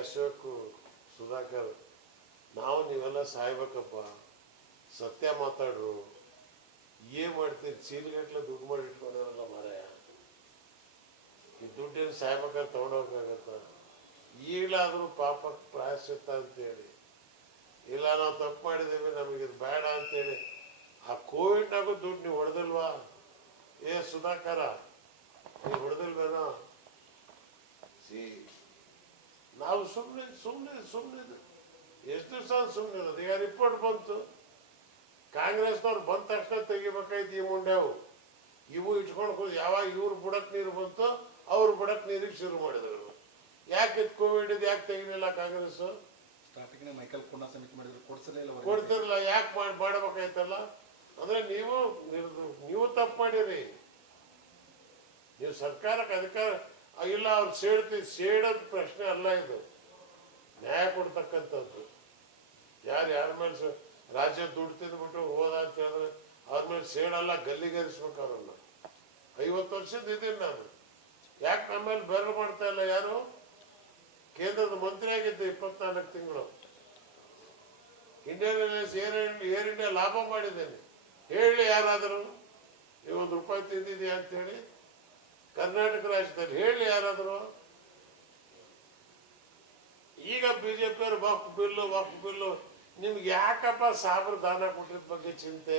ಅಶೋಕ್ ಸುಧಾಕರ್ ನಾವು ನೀವೆಲ್ಲ ಸಾಯ್ಬೇಕಪ್ಪ, ಸತ್ಯ ಮಾತಾಡ್ರು, ಏನ್ ಮಾಡ್ತೀರಿ, ಚೀಲಗಟ್ಲೆ ದುಡ್ಡು ಮಾಡಿ ಇಟ್ಕೊಂಡಾರಲ್ಲ ಮಾರಾಯ, ಈ ದುಡ್ಡೇನು ಸಾಯ್ಬೇಕಾದ್ರೆ ತೊಗೊಂಡೋಗತ್ತ, ಈಗಲಾದರೂ ಪಾಪ ಪ್ರಾಯಶ್ಚಿತ್ತ ಅಂತೇಳಿ, ಇಲ್ಲ ನಾವು ತಪ್ಪು ಮಾಡಿದ್ದೇವೆ ನಮಗಿದು ಬೇಡ ಅಂತೇಳಿ ಆ ಕೋವಿಡ್ನಾಗೂ ದುಡ್ಡು ನೀವು ಹೊಡೆದಿಲ್ವಾ? ಏ ಸುಧಾಕರ, ನೀವು ಹೊಡೆದಿಲ್ವೇನೋ? ನಾವು ಸುಮ್ಮನೆ ಸುಮ್ಮನೆ ಸುಮ್ಮನೆ ಎಷ್ಟು ದಿವಸ ಸುಮ್ಮನೆ ಇರೋದು? ಈಗ ರಿಪೋರ್ಟ್ ಬಂತು, ಕಾಂಗ್ರೆಸ್ನವ್ರು ಬಂದ ತಕ್ಷಣ ತೆಗಿಬೇಕಾಯ್ತು ಈ ಮುಂಡ್ಯಾವು, ಇವು ಇಟ್ಕೊಂಡು ಯಾವಾಗ ಇವ್ರು ಬುಡಕ್ ನೀರು ಬಂತು ಅವ್ರು ಬುಡಕ್ ನೀರಿಗೆ ಶುರು ಮಾಡಿದ್ರು. ಯಾಕೆ ಕೋವಿಡ್ ಯಾಕೆ ತೆಗಿಲಿಲ್ಲ ಕಾಂಗ್ರೆಸ್? ಮೈಕಲ್ ಕುಂಡ ಸಮಿತಿ ಮಾಡಿದ್ರು, ಕೊಡ್ತಿರಲಿಲ್ಲ, ಯಾಕೆ ಮಾಡಬೇಕಾಯ್ತಲ್ಲ? ಅಂದ್ರೆ ನೀವು ತಪ್ಪು ಮಾಡಿರಿ. ನೀವು ಸರ್ಕಾರಕ್ಕೆ ಅಧಿಕಾರ ಇಲ್ಲ, ಅವ್ರು ಸೇಡೋದ್ ಪ್ರಶ್ನೆ ಅಲ್ಲ, ಇದು ನ್ಯಾಯ ಕೊಡ್ತಕ್ಕಂಥದ್ದು. ಯಾರ ಮೇಲೆ ರಾಜ್ಯ ದುಡ್ಡು ತಿಂದ್ಬಿಟ್ಟು ಹೋದ ಅಂತ ಹೇಳಿದ್ರೆ ಅವ್ರ ಮೇಲೆ ಸೇಡಲ್ಲ, ಗಲ್ಲಿಗೇರಿಸ್ಬೇಕು ಅವ್ರನ್ನ. 50 ವರ್ಷದ ಇದ್ದೀನಿ ನಾನು, ಯಾಕೆ ನಮ್ಮ ಮೇಲೆ ಬೆರಳು ಮಾಡ್ತಾ ಇಲ್ಲ? ಯಾರು ಕೇಂದ್ರದ ಮಂತ್ರಿ ಆಗಿದ್ದೆ 24 ತಿಂಗಳು, ಇಂಡಿಯನ್ ಏರ್ಲೈನ್ಸ್ ಏರ್ ಇಂಡಿಯಾ ಲಾಭ ಮಾಡಿದ್ದೇನೆ. ಹೇಳಿ ಯಾರಾದರೂ ನೀವು ₹1 ತಿಂದಿದೆಯಾ ಅಂತೇಳಿ ಕರ್ನಾಟಕ ರಾಜ್ಯದಲ್ಲಿ? ಹೇಳಿ ಯಾರಾದರೂ. ಈಗ ಬಿಜೆಪಿಯವರು ವಕ್ಫ್ ಬಿಲ್ಲು ನಿಮ್ಗೆ ಯಾಕಪ್ಪ ಸಾಬ್ರ ದಾನ ಕೊಟ್ಟಿದ್ದ ಬಗ್ಗೆ ಚಿಂತೆ?